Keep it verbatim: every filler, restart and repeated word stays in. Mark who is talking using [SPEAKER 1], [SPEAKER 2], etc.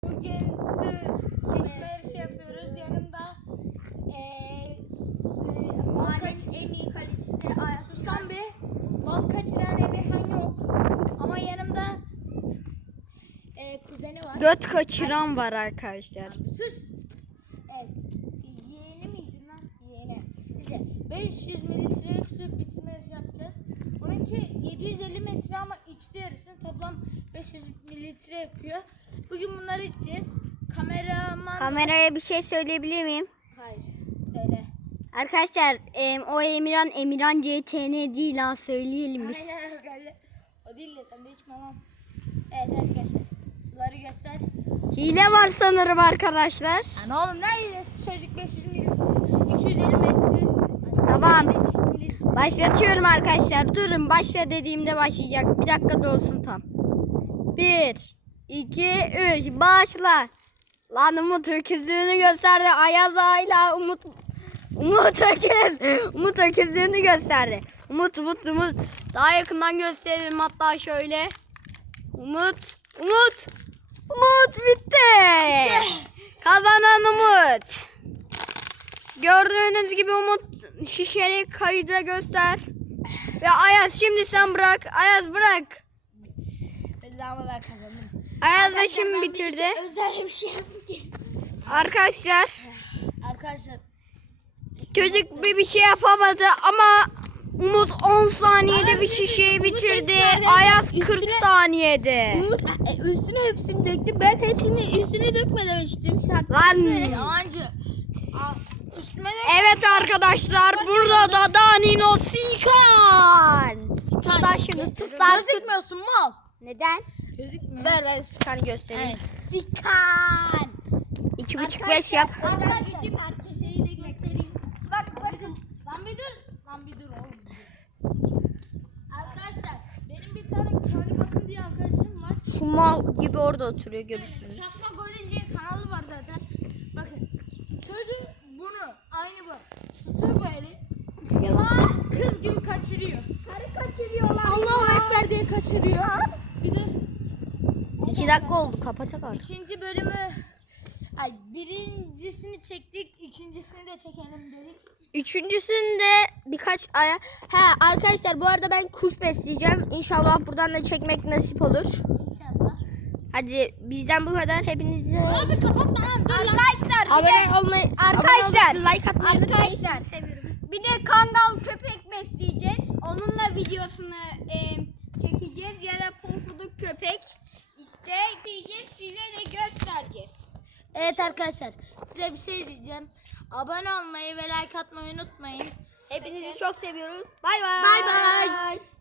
[SPEAKER 1] Bugün su içme yarışı yapıyoruz. Yanımda eee
[SPEAKER 2] Mahallenin en iyi kalecisi Ayas.
[SPEAKER 1] Sustan bir bal kaçıran Emirhan yok. Ama yanımda eee kuzeni var.
[SPEAKER 3] Göt kaçıran var arkadaşlar.
[SPEAKER 1] Sus. Evet. Yeğeni miydi lan? Yeğeni. İşte beş yüz mililitrelik su bitirme yarışı yapacağız. Bununki yedi yüz elli metre ama içti yarısını. Toplam beş yüz mililitre yapıyor. Bugün bunları içeceğiz. Kameraman...
[SPEAKER 3] Kameraya bir şey söyleyebilir miyim?
[SPEAKER 1] Hayır. Söyle.
[SPEAKER 3] Arkadaşlar em, o Emirhan Emirhan C T N değil ha, söyleyelim biz.
[SPEAKER 1] Aynen öyle. O değil de sen de içme ama. Evet arkadaşlar. Suları göster.
[SPEAKER 3] Hile var sanırım arkadaşlar.
[SPEAKER 1] Lan oğlum ne iyisi çocuk beş yüz mililitre. iki yüz elli metre.
[SPEAKER 3] Tamam.
[SPEAKER 1] Mililitre.
[SPEAKER 3] Başlatıyorum arkadaşlar. Durun, başla dediğimde başlayacak. Bir dakika dolsun tam. Bir, iki, üç, başla. Lan Umut öküzlüğünü gösterdi. Ayaz Ayla Umut Umut öküz. Umut öküzlüğünü gösterdi. Umut Umut Umut. Daha yakından gösterelim hatta şöyle. Umut Umut Umut bitti. Kazanan Umut. Gördüğünüz gibi Umut şişeli kayıda göster. Ve Ayaz şimdi sen bırak. Ayaz bırak.
[SPEAKER 1] Ama ben kazandım.
[SPEAKER 3] Ayaz da şimdi bitirdi.
[SPEAKER 2] Özel bir şey yapmayayım.
[SPEAKER 3] Arkadaşlar
[SPEAKER 1] Arkadaşlar
[SPEAKER 3] çocuk bir bir şey yapamadı ama Umut on saniyede bir şişeyi bitirdi. Ayaz kırk saniyede.
[SPEAKER 2] Umut e, üstüne hepsini döktü. Ben hepsini üstüne dökmeden içtim.
[SPEAKER 3] Lan.
[SPEAKER 1] yalancı. Aa, üstüme de
[SPEAKER 3] Evet arkadaşlar, burada da Danilo Sikan. Tut lan şunu, tut lan.
[SPEAKER 1] gözükmüyorsun mal.
[SPEAKER 3] Neden?
[SPEAKER 1] Gözükmüyor.
[SPEAKER 3] Ver ben Sikan'ı göstereyim.
[SPEAKER 1] Evet.
[SPEAKER 3] Sikan. İki buçuk beş yap.
[SPEAKER 2] Arkadaşlar parça şeyi de göstereyim.
[SPEAKER 1] Bak bakın. Lan bir dur. Lan bir dur oğlum. Arkadaşlar benim bir tane Kali Bakın diye arkadaşım var.
[SPEAKER 3] Şu mal gibi orada oturuyor, görürsünüz.
[SPEAKER 1] Çakma Goril diye kanalı var zaten. Bakın. Çocuğu bunu aynı bu. Tutuyor böyle. Lan kız gibi kaçırıyor.
[SPEAKER 2] Karı kaçırıyorlar.
[SPEAKER 1] Allahu Ekber diye kaçırıyor. Bir de
[SPEAKER 3] İki dakika oldu, kapatalım.
[SPEAKER 1] ikinci bölümü ay birincisini çektik, ikincisini de çekelim dedik.
[SPEAKER 3] Üçüncüsünde birkaç aya. He arkadaşlar, bu arada ben kuş besleyeceğim. İnşallah buradan da çekmek nasip olur.
[SPEAKER 1] İnşallah.
[SPEAKER 3] Hadi bizden bu kadar. Hepinize
[SPEAKER 1] Abi kapatma lan. Dur lan.
[SPEAKER 2] Arkadaşlar bir de
[SPEAKER 3] abone olmayı, arkadaşlar
[SPEAKER 2] like
[SPEAKER 3] atmayı
[SPEAKER 2] arkadaşlar bir de kangal köpek besleyeceğiz. Onunla videosunu e, çekeceğiz ya da pofuduk köpek. İşte diyeceğiz, size de göstereceğiz.
[SPEAKER 1] Evet arkadaşlar, size bir şey diyeceğim. Abone olmayı ve like atmayı unutmayın.
[SPEAKER 3] Hepinizi çok seviyoruz. Bay bay.
[SPEAKER 1] Bay bay.